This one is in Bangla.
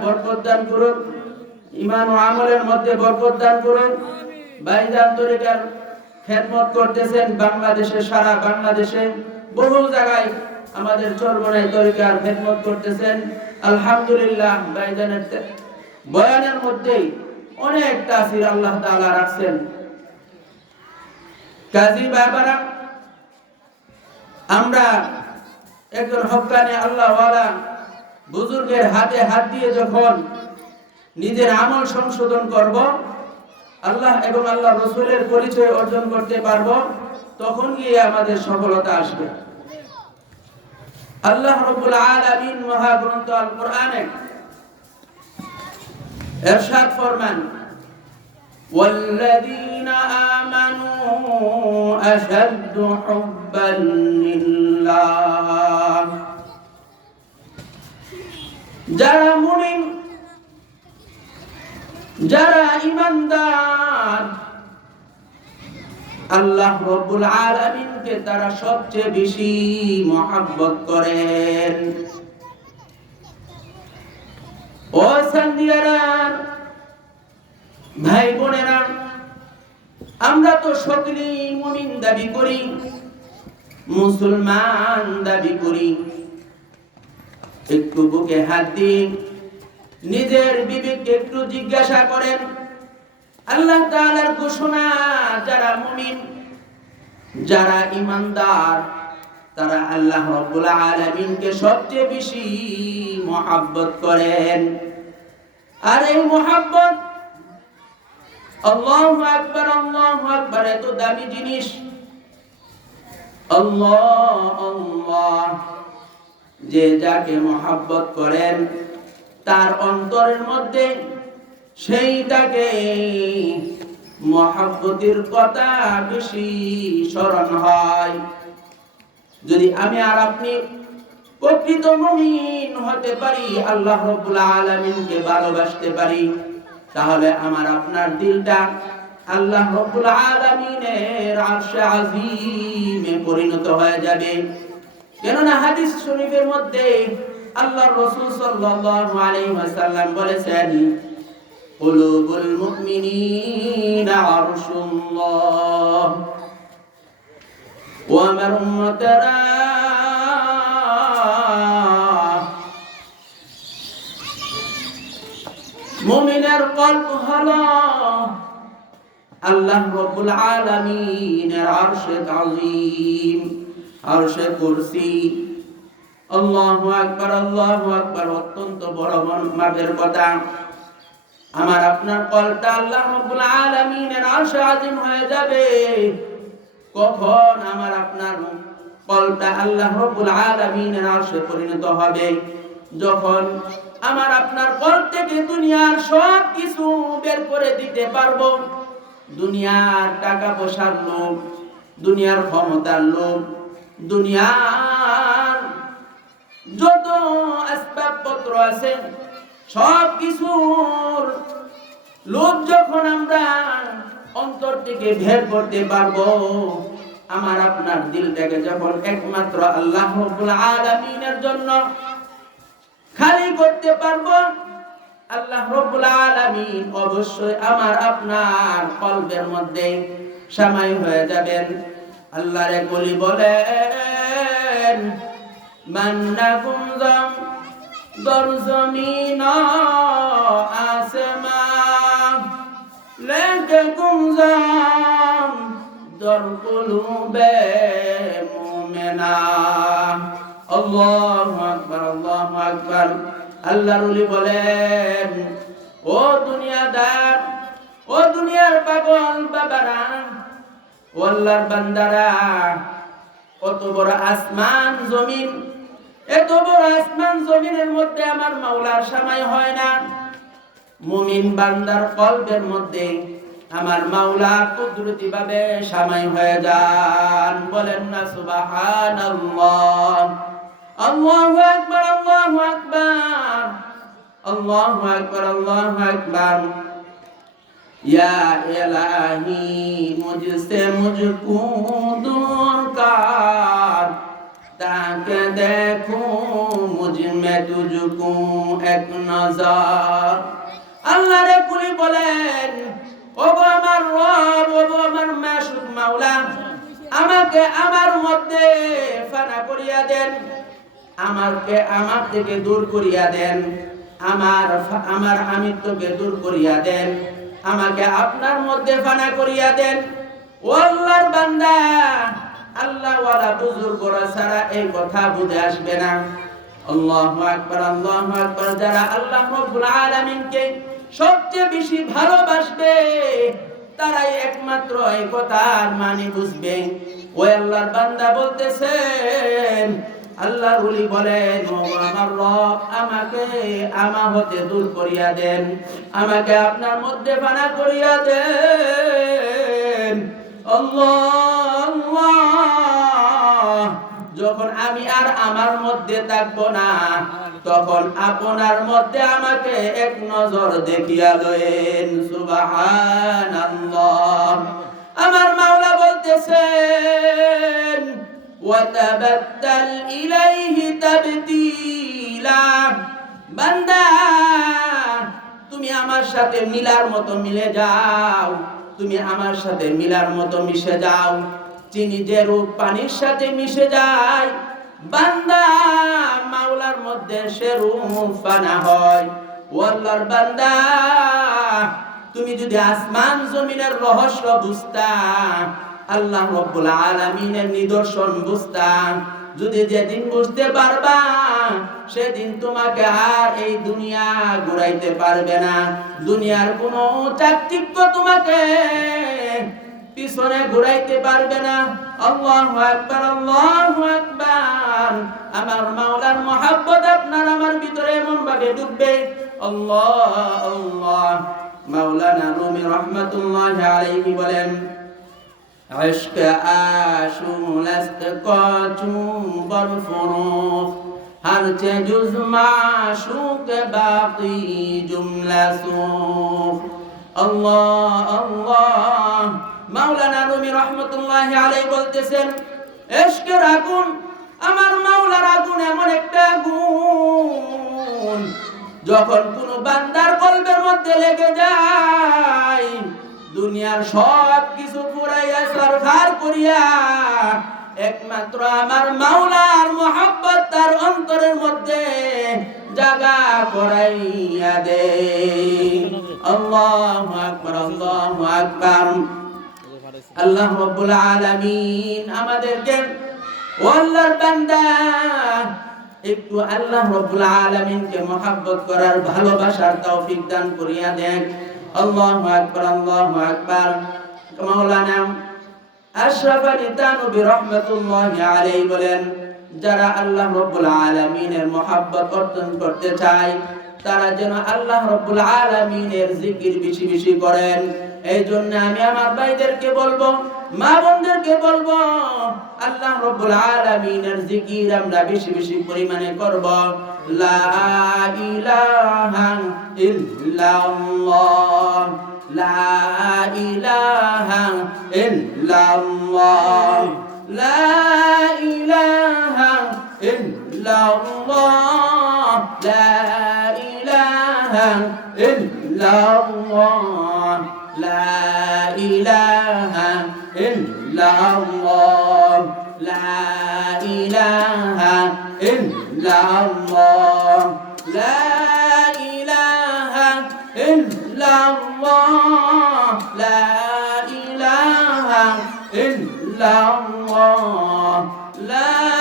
বরকত দান করুন, ঈমান ও আমলের মধ্যে বরকত দান করুন। ভাইজান তরিকার খেদমত করতেছেন বাংলাদেশে, সারা বাংলাদেশে বহু জায়গায় আমাদের চরমনাই তরিকার খেদমত করতেছেন। আলহামদুলিল্লাহ, ভাইজানের বয়ানের মধ্যেই অনেক তাসির আল্লাহ তাআলা রাখছেন। কাজী বাবারা, আমরা একজন হক্কানি আল্লাহওয়ালা বুজুর্গের হাতে হাত দিয়ে যখন নিজের আমল সংশোধন করব, আল্লাহ এবং আল্লাহ রসুলের পরিচয় অর্জন করতে পারব, তখন গিয়ে আমাদের সফলতা আসবে। আল্লাহ রাব্বুল আলামিন মহাগ্রন্থ আল কোরআনে ইরশাদ ফরমান, ওয়াল্লাযীনা আমানু আশাদ্দু হুব্বান লিল্লাহ। যারা মুমিন, যারা ঈমানদার, আল্লাহ রাব্বুল আলামিনকে তারা সবচেয়ে বেশি মহব্বত করেন। ও সান্দিয়ারা, ভাই বোনেরা, আমরা তো সকলেই মুমিন দাবি করি, মুসলমান দাবি করি। একটু বুকে হাত দিন, নিজের বিবেককে একটু জিজ্ঞাসা করেন। আল্লাহ তাআলার ঘোষণা, যারা মুমিন, যারা ঈমানদার, তারা আল্লাহ রাব্বুল আলামিনকে সবচেয়ে বেশি মহব্বত করেন। আর এই মহব্বত, আল্লাহু আকবার, আল্লাহু আকবার, এত দামি জিনিস। আল্লাহ আল্লাহ, যে যাকে মহব্বত করেন তার অন্তরের মধ্যে সেইটাকে মহব্বতের কথা বেশি স্মরণ হয়। যদি আমি আর আপনি প্রকৃত মুমিন হতে পারি, আল্লাহ রাব্বুল আলামিনকে ভালোবাসতে পারি, তাহলে আমার আপনার দিলটা আল্লাহ রাব্বুল আলামিনের আরশে আজিমে পরিণত হয়ে যাবে। কেননা হাদিস শরীফের মধ্যে আল্লাহর রাসূল সাল্লাল্লাহু আলাইহি ওয়াসাল্লাম বলেছেন, কুলুবুল মুমিনিনা আরশুল্লাহ ওয়া মারমাতারা। মুমিনের কল্ব হলো আল্লাহ রাব্বুল আলামিনের আরশে আযীম, আরশে কুরসি। আল্লাহু আকবার, আল্লাহু আকবার, অত্যন্ত বড় মাপের কথা। আমার আপনার কলটা আল্লাহ রাব্বুল আলামিনের আরশে আযীম হয়ে যাবে কখন? আমার আপনার কলটা আল্লাহ রাব্বুল আলামিনের আরশে পরিণত হবে যখন আমার আপনার কল থেকে দুনিয়ার সব কিছু বের করে দিতে পারবো। দুনিয়ার টাকা পয়সার লোভ, দুনিয়ার ক্ষমতার লোভ, দুনিয়ার যত আসবাবপত্র আছে সব কিছুর লোভ যখন আমরা অন্তর থেকে বের করতে পারবো, আমার আপনার দিলটাকে যখন একমাত্র আল্লাহ রাব্বুল আলামিনের জন্য খালি করতে পারবো, আল্লাহ রাব্বুল আলামিন অবশ্যই আমার আপনার কলবের মধ্যে শামাই হয়ে যাবেন। আল্লাহর কলি বলেন, মান্নাকুম যাম দর জমিন আসমান লেকুম যাম দর কুলুবে মুমিনা। আল্লাহু আকবার, আল্লাহু আকবার। আল্লাহর ওলি বলেন, ও দুনিয়াদার, ও দুনিয়ার পাগল বাবারা, ও আল্লাহর বান্দারা, কত বড় আসমান জমিন, এত বড় আসমান জমিনের মধ্যে আমার মাওলার সামাই হয় না। মুমিন বান্দার কলবের মধ্যে আমার মাওলা কুদরতি ভাবে সামাই হয়ে যান। বলেন না সুবহানাল্লাহ। আল্লাহু আকবার, আল্লাহু আকবার, আল্লাহু আকবার, আল্লাহু আকবার। या इलाही मुझसे मुझको दूर कर, ताकि देखूं मुझ मैं तुझको एक नजर আল্লাহ রে কুলি বলেন ওগো আমার রব ওগো আমার মাসুক মাওলা আমাকে আমার মধ্যে ফানা করিয়া দেন আমাকে আমার থেকে দূর করিয়া দেন আমার আমিত্বকে দূর করিয়া দেন আমাকে আপনার মধ্যে ফানা করিয়া দেন ও আল্লাহর বান্দা আল্লাহ ওয়ালা বুজুর্গরা ছাড়া এই কথা বুঝে আসবে না আল্লাহু আকবার যারা আল্লাহ রাব্বুল আলামিনকে সবচেয়ে বেশি ভালোবাসবে তারাই একমাত্র এই কথার মানে বুঝবে ওই আল্লাহর বান্দা বলতেছেন আল্লাহর ওলি বলেন ও আমার রব আমাকে আমার হতে দূর করিয়া দেন আমাকে আপনার মধ্যে ফানা করিয়া দেন আল্লাহ যখন আমি আর আমার মধ্যে থাকবো না তখন আপনার মধ্যে আমাকে এক নজর দেখিয়া লয়েন সুবহানাল্লাহ আমার মাওলা বলতেছেন ওয়াতাবাত্তাল ইলাইহি তাবতীলা বান্দা তুমি আমার সাথে মিলার মতো মিলে যাও তুমি আমার সাথে মিলার মতো মিশে যাও চিনি যে রূপ পানির সাথে মিশে যায় বান্দা মাওলার মধ্যে সে রূপ ফানা হয় ও আল্লাহর বান্দা তুমি যদি আসমান জমিনের রহস্য বুঝতা আল্লাহ রাব্বুল আলামিনের নিদর্শন বুঝতা যদি যেদিন বুঝতে পারবা সেদিন তোমাকে আর এই দুনিয়া ঘুরাইতে পারবে না দুনিয়ার কোনো চাকচিক্য তোমাকে পিছনে ঘুরাইতে পারবে না আল্লাহু আকবার আমার মাওলার মহব্বত আপনার আমার ভিতরে এমন ভাবে ঢুকবে আল্লাহ আল্লাহ মাওলানা রুমি রাহমাতুল্লাহি আলাইহি বলেন عشق آشول است قاچوبر فروخ هرچه جز معشوق باقی جمله سوخ الله الله মাওলানা রুমি রাহমাতুল্লাহি আলাইহি বলতেছেন ইশকের আগুন আমার মাওলার আগুন এমন একটা আগুন যখন কোন বান্দার কলবের মধ্যে লেগে যায় দুনিয়ার সব কিছু পুরাইয়া সরকার করিয়া একমাত্র আমার মাওলার মহব্বত তার অন্তরের মধ্যে জায়গা করাইয়া দেয় আল্লাহু আকবার আল্লাহ রাব্বুল আলামিন আমাদেরকে ও আল্লাহর বান্দা একটু আল্লাহ রাব্বুল আলামিনকে মহব্বত করার ভালোবাসার তৌফিক দান করিয়া দেন আল্লাহু আকবার মাওলানা আশরাফ আলী তানবী রাহমাতুল্লাহি আলাইহি বলেন যারা আল্লাহ রাব্বুল আলামিনের মহব্বত অর্জন করতে চায় তারা যেন আল্লাহ রাব্বুল আলামিনের জিকির বেশি বেশি করেন এই জন্য আমি আমার ভাইদেরকে বলবো মা বোনদেরকে বলবো আল্লাহ রাব্বুল আলামিনের জিকির আমরা বেশি বেশি পরিমাণে করব লা ইলাহা ইল্লাল্লাহ লা ইলাহা ইল্লাল্লাহ লা ইলাহা ইল্লাল্লাহ লা ইলাহা ইল্লাল্লাহ লা ইলাহা ইল্লাল্লাহ লা ইলাহা ইল্লাল্লাহ লা ইলাহা ইল্লাল্লাহ লা ইলাহা ইল্লাল্লাহ লা